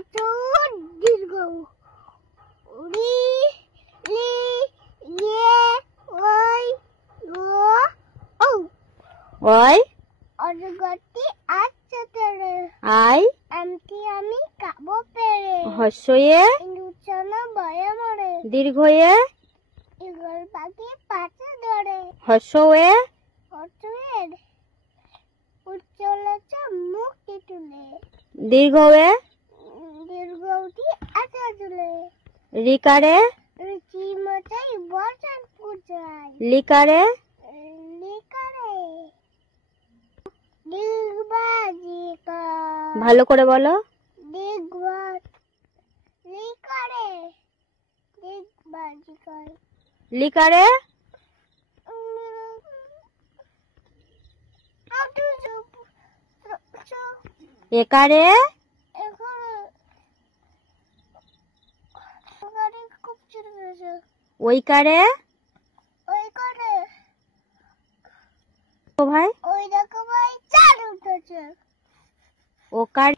অত দীর্ঘ রি লি ইয়ে ওই ও ও ওই অজগরটি আসছে তেরে আই আমটি আমি খাবো পেরে হর্ষয়ে লুচানো ভয়ে মরে দীর্ঘয়ে ইগল পাখি পাশে ধরে হর্ষয়ে অচুয়ের উচ্চলচ মুখটি তুলে দীর্ঘয়ে দীর্ঘটি আশা তুলে রিকারে রুচি মচাই বসান পূজায় লিকারে লিকারে দিগবাজি কর ভালো করে বলো দিগবাজ লিকারে দিগবাজি কর লিকারে একারে খুব ছোট হয়েছে ওইকারে ওই করে ও ভাই ওই দেখো ভাই চার উঠেছে ওকার